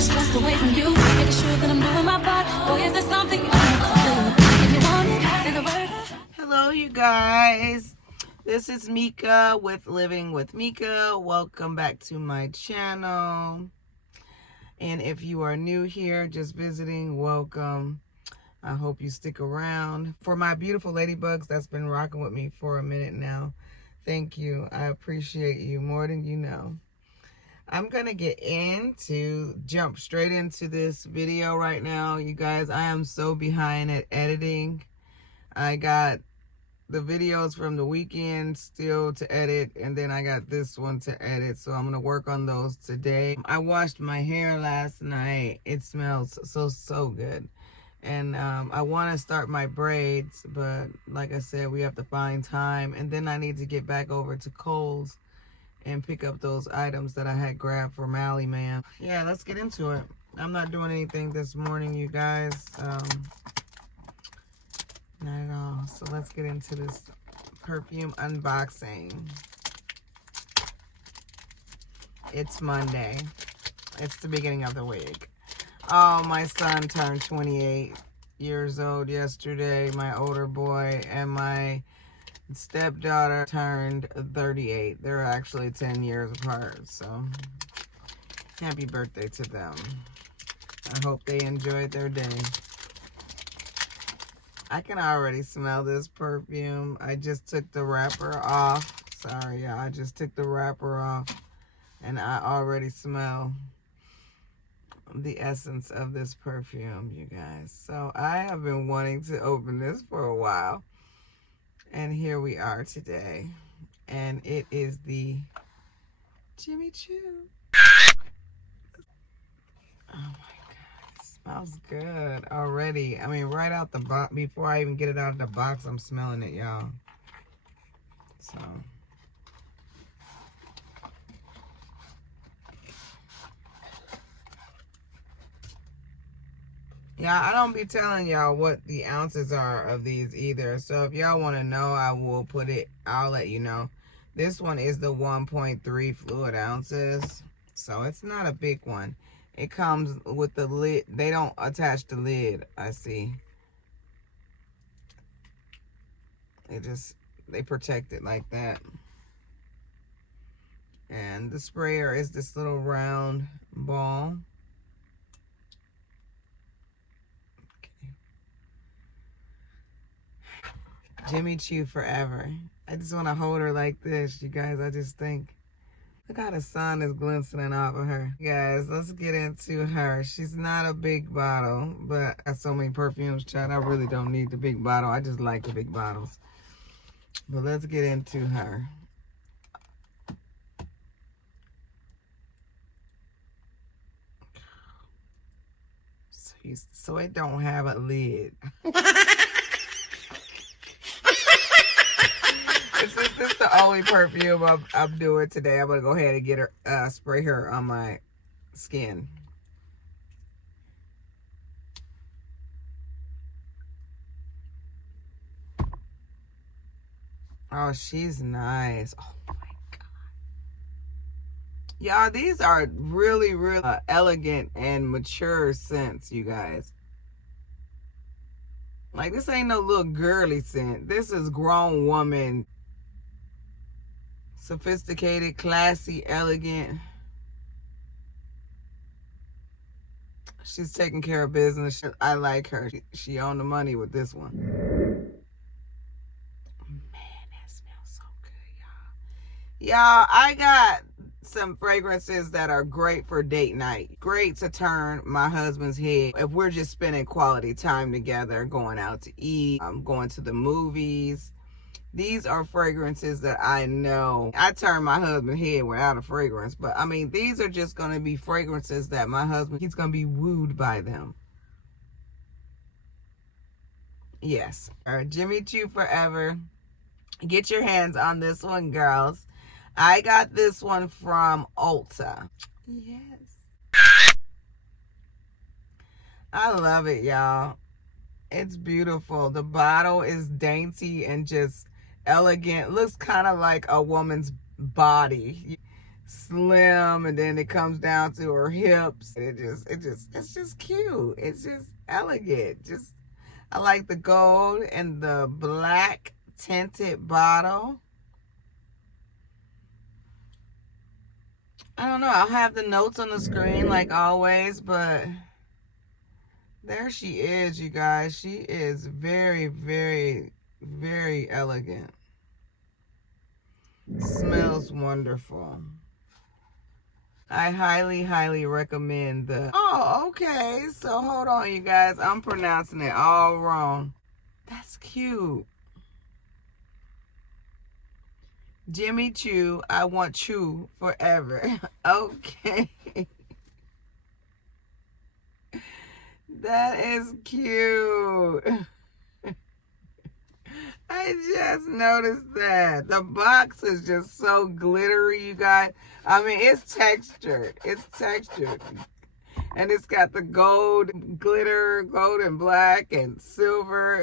Stressed away from you, making sure that I'm doing my part. Boy, is there something you want to do? If you want it, say the word. Hello, you guys. This is Meeka with Living with Meeka. Welcome back to my channel. And if you are new here, just visiting, welcome. I hope you stick around. For my beautiful ladybugs that's been rocking with me for a minute now, thank you. I appreciate you more than you know. I'm gonna jump straight into this video right now. You guys, I am so behind at editing. I got the videos from the weekend still to edit, and then I got this one to edit, so I'm gonna work on those today. I washed my hair last night. It smells so good. And I want to start my braids, but like I said, we have to find time, and then I need to get back over to Kohl's and pick up those items that I had grabbed for Mally Man. Yeah, let's get into it. I'm not doing anything this morning, you guys. Not at all. So let's get into this perfume unboxing. It's Monday. It's the beginning of the week. Oh, my son turned 28 years old yesterday, my older boy, and my stepdaughter turned 38. They're actually 10 years apart, so happy birthday to them. I hope they enjoyed their day. I can already smell this perfume. I just took the wrapper off. Sorry, y'all. I just took the wrapper off, and I already smell the essence of this perfume, you guys. So I have been wanting to open this for a while, and here we are today, and it is the Jimmy Choo. Oh my God, it smells good already. I mean, right out the box, before I even get it out of the box, I'm smelling it, y'all. So yeah, I don't be telling y'all what the ounces are of these either. So if y'all want to know, I'll let you know. This one is the 1.3 fluid ounces. So it's not a big one. It comes with the lid. They don't attach the lid, I see. They protect it like that. And the sprayer is this little round ball. Jimmy Choo forever. I just want to hold her like this, you guys. I just think, look how the sun is glistening off of her. You guys, let's get into her. She's not a big bottle, but I got so many perfumes, Chad. I really don't need the big bottle. I just like the big bottles. But let's get into her. So it don't have a lid. This is the only perfume I'm doing today. I'm gonna go ahead and get her, spray her on my skin. Oh, she's nice. Oh my God. Y'all, these are really elegant and mature scents, you guys. Like, this ain't no little girly scent. This is grown woman. Sophisticated, classy, elegant. She's taking care of business. I like her. She on the money with this one. Man, that smells so good, y'all. Y'all, I got some fragrances that are great for date night. Great to turn my husband's head if we're just spending quality time together, going out to eat, going to the movies. These are fragrances that I know. I turn my husband's head without a fragrance, but I mean, these are just going to be fragrances that my husband, he's going to be wooed by them. Yes. All right, Jimmy Choo forever. Get your hands on this one, girls. I got this one from Ulta. Yes. I love it, y'all. It's beautiful. The bottle is dainty and just elegant. Looks kind of like a woman's body. slim, and then it comes down to her hips. It's just cute. It's just elegant. Just, I like the gold and the black tinted bottle. I don't know. I'll have the notes on the screen like always, but there she is, you guys. She is very, very, very elegant. Smells wonderful. I highly, highly recommend the... Oh, okay. So hold on, you guys. I'm pronouncing it all wrong. That's cute. Jimmy Choo, I want Choo forever. Okay. That is cute. I just noticed that. The box is just so glittery, you guys. I mean, it's textured. It's textured. And it's got the gold glitter, gold and black and silver.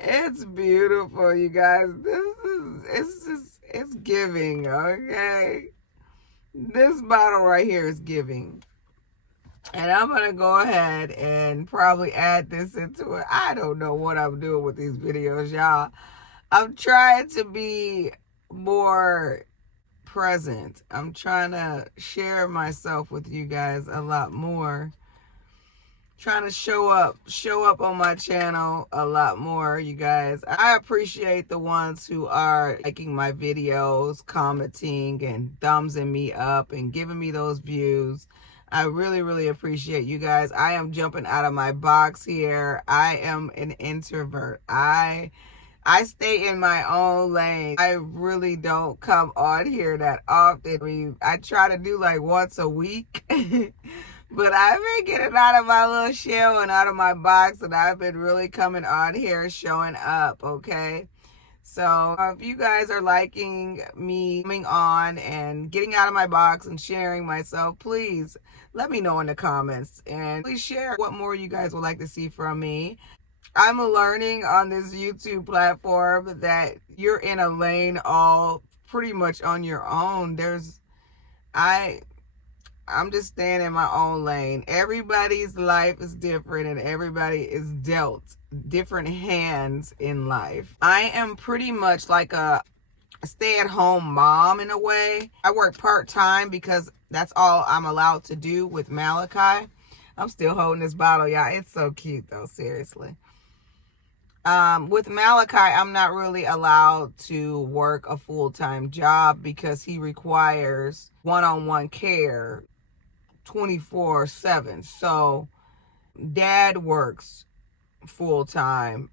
It's beautiful, you guys. It's giving, okay? This bottle right here is giving. And I'm going to go ahead and probably add this into it. I don't know what I'm doing with these videos, y'all. I'm trying to be more present. I'm trying to share myself with you guys a lot more. Trying to show up on my channel a lot more, you guys. I appreciate the ones who are liking my videos, commenting and thumbsing me up and giving me those views. I really, really appreciate you guys. I am jumping out of my box here. I am an introvert. I stay in my own lane. I really don't come on here that often. I try to do like once a week. But I've been getting out of my little shell and out of my box, and I've been really coming on here, showing up, okay? So if you guys are liking me coming on and getting out of my box and sharing myself, please let me know in the comments. And please share what more you guys would like to see from me. I'm learning on this YouTube platform that you're in a lane all pretty much on your own. I'm just staying in my own lane. Everybody's life is different and everybody is dealt different hands in life. I am pretty much like a stay-at-home mom in a way. I work part-time because that's all I'm allowed to do with Malachi. I'm still holding this bottle, y'all. It's so cute though, seriously. With Malachi, I'm not really allowed to work a full-time job because he requires one-on-one care 24/7. So dad works full-time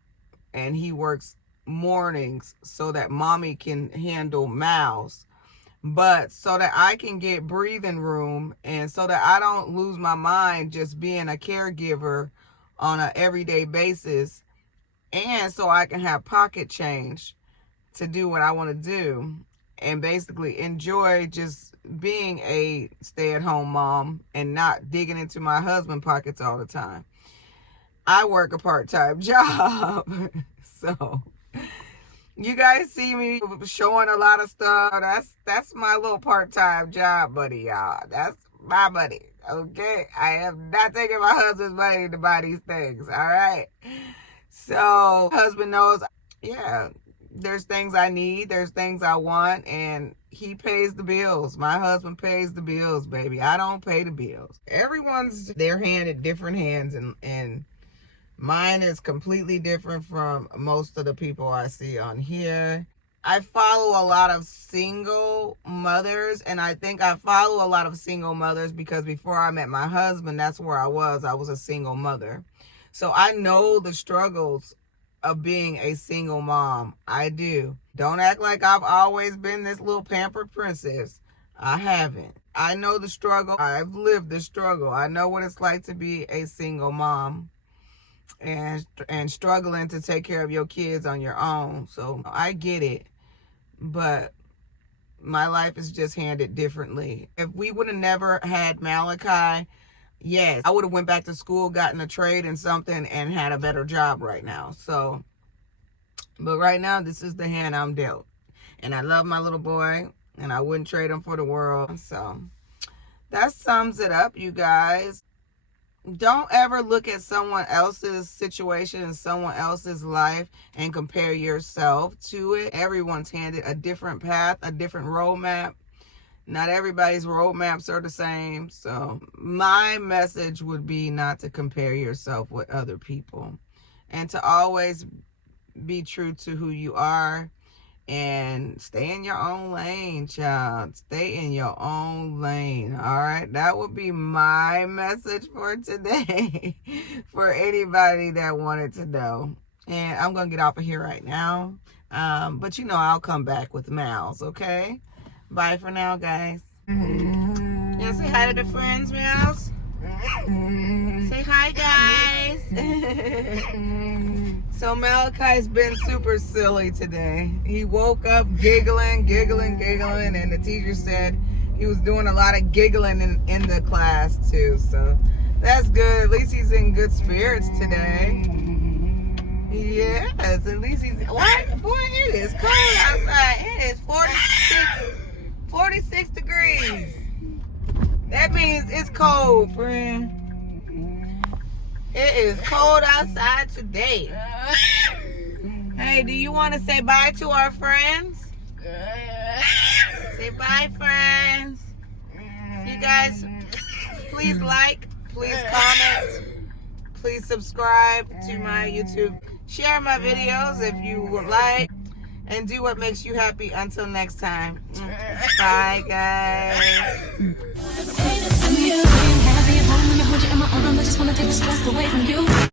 and he works mornings so that mommy can handle Mouse, but so that I can get breathing room and so that I don't lose my mind just being a caregiver on an everyday basis, and so I can have pocket change to do what I want to do and basically enjoy just being a stay-at-home mom and not digging into my husband's pockets all the time. I work a part-time job. So you guys see me showing a lot of stuff. That's my little part-time job, buddy, y'all. That's my money, okay? I am not taking my husband's money to buy these things, all right? So husband knows, yeah, there's things I need, there's things I want, and he pays the bills. My husband pays the bills, baby. I don't pay the bills. Everyone's their hand at different hands, and mine is completely different from most of the people I see on here. I follow a lot of single mothers, and I think I follow a lot of single mothers because before I met my husband, that's where I was. I was a single mother. So I know the struggles of being a single mom. I do. Don't act like I've always been this little pampered princess. I haven't. I know the struggle. I've lived the struggle. I know what it's like to be a single mom and struggling to take care of your kids on your own. So I get it. But my life is just handed differently. If we would have never had Malachi, yes, I would have went back to school, gotten a trade in something, and had a better job right now. So, but right now, this is the hand I'm dealt. And I love my little boy. and I wouldn't trade them for the world. So that sums it up, you guys. Don't ever look at someone else's situation and someone else's life and compare yourself to it. Everyone's handed a different path, a different roadmap. Not everybody's roadmaps are the same. So my message would be not to compare yourself with other people, and to always be true to who you are and stay in your own lane, child. Stay in your own lane. All right, that would be my message for today for anybody that wanted to know. And I'm gonna get off of here right now, but you know I'll come back with Mouse. Okay, bye for now, guys. You wanna say hi to the friends, Mouse? Say hi, guys. So Malachi's been super silly today. He woke up giggling, and the teacher said he was doing a lot of giggling in the class too. So that's good. At least he's in good spirits today. Yes, at least he's... What? Boy, it is cold outside. It is 46 degrees. That means it's cold, friend. It is cold outside today. Hey, do you want to say bye to our friends? Say bye, friends. You guys, please like, please comment, please subscribe to my YouTube. Share my videos if you would like, and do what makes you happy. Until next time. Bye, guys. Happy at home, let me hold you in my arms. I just wanna take the stress away from you.